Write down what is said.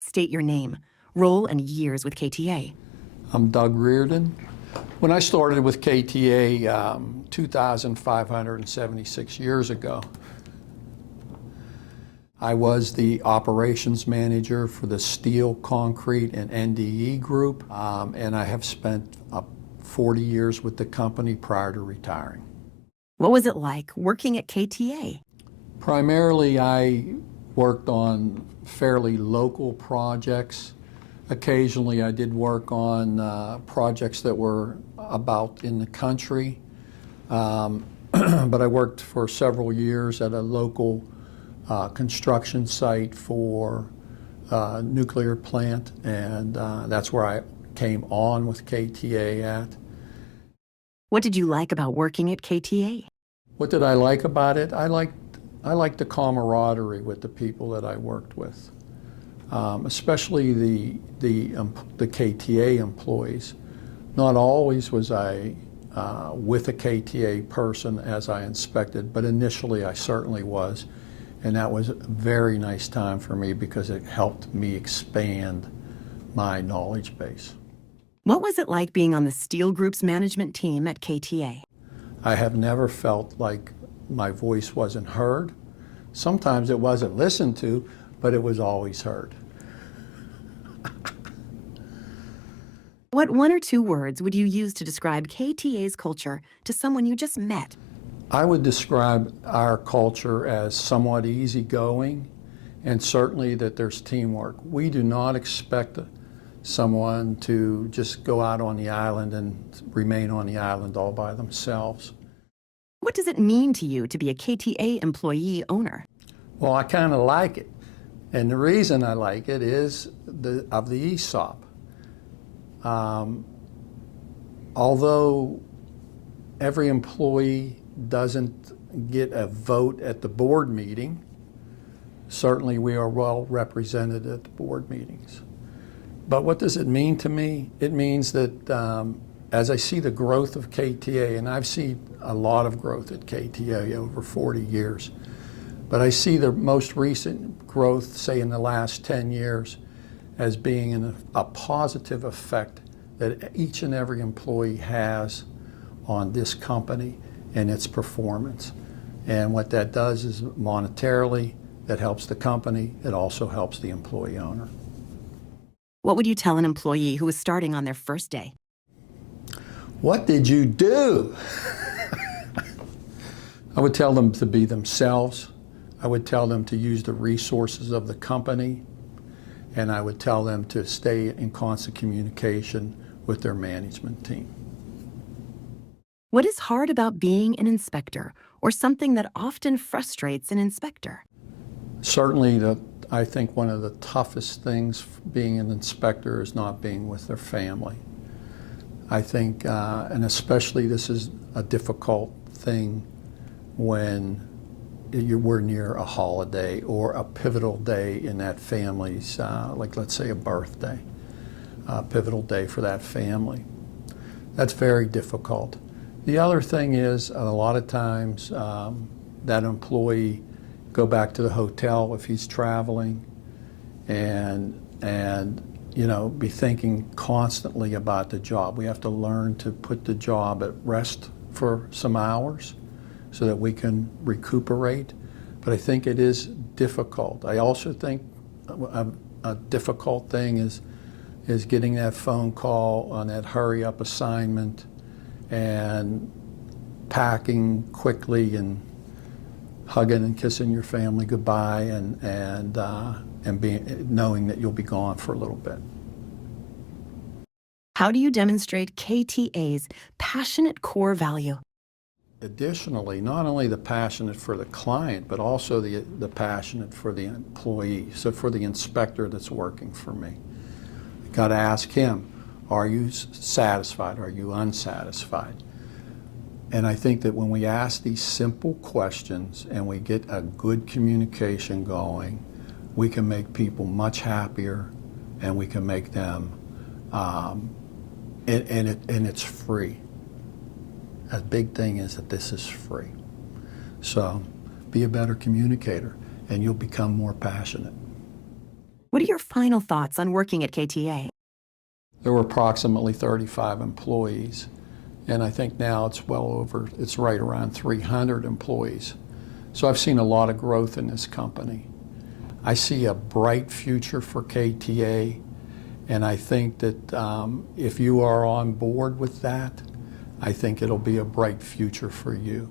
State your name, role, and years with KTA. I'm Doug Reardon. When I started with KTA 2,576 years ago, I was the operations manager for the steel, concrete, and NDE group, and I have spent 40 years with the company prior to retiring. What was it like working at KTA? Primarily, I worked on fairly local projects. Occasionally, I did work on projects that were about in the country, but I worked for several years at a local construction site for a nuclear plant, and that's where I came on with KTA at. What did you like about working at KTA? What did I like about it? I liked the camaraderie with the people that I worked with, especially the KTA employees. Not always was I with a KTA person as I inspected, but initially I certainly was. And that was a very nice time for me because it helped me expand my knowledge base. What was it like being on the Steel Group's management team at KTA? I have never felt like my voice wasn't heard. Sometimes it wasn't listened to, but it was always heard. What one or two words would you use to describe KTA's culture to someone you just met? I would describe our culture as somewhat easygoing, and certainly that there's teamwork. We do not expect someone to just go out on the island and remain on the island all by themselves. What does it mean to you to be a KTA employee owner? Well, I kind of like it, and the reason I like it is of the ESOP. Although every employee doesn't get a vote at the board meeting, certainly we are well represented at the board meetings. But what does it mean to me? It means that as I see the growth of KTA, and I've seen a lot of growth at KTA over 40 years, but I see the most recent growth, say in the last 10 years, as being a positive effect that each and every employee has on this company and its performance. And what that does is monetarily, that helps the company. It also helps the employee owner. What would you tell an employee who was starting on their first day? What did you do? I would tell them to be themselves. I would tell them to use the resources of the company. And I would tell them to stay in constant communication with their management team. What is hard about being an inspector, or something that often frustrates an inspector? Certainly, I think one of the toughest things being an inspector is not being with their family. I think, and especially this is a difficult thing when we're near a holiday or a pivotal day in that family's, like let's say a birthday, a pivotal day for that family. That's very difficult. The other thing is, a lot of times, that employee go back to the hotel if he's traveling, and be thinking constantly about the job. We have to learn to put the job at rest for some hours so that we can recuperate. But I think it is difficult. I also think a difficult thing is getting that phone call on that hurry-up assignment and packing quickly and hugging and kissing your family goodbye and knowing that you'll be gone for a little bit. How do you demonstrate KTA's passionate core value? Additionally, not only the passionate for the client, but also the passionate for the employee, so for the inspector that's working for me. I got to ask him, are you satisfied? Are you unsatisfied? And I think that when we ask these simple questions and we get a good communication going, we can make people much happier, and we can make them, and it's free. A big thing is that this is free. So be a better communicator and you'll become more passionate. What are your final thoughts on working at KTA? There were approximately 35 employees, and I think now it's right around 300 employees. So I've seen a lot of growth in this company. I see a bright future for KTA, and I think that if you are on board with that, I think it'll be a bright future for you.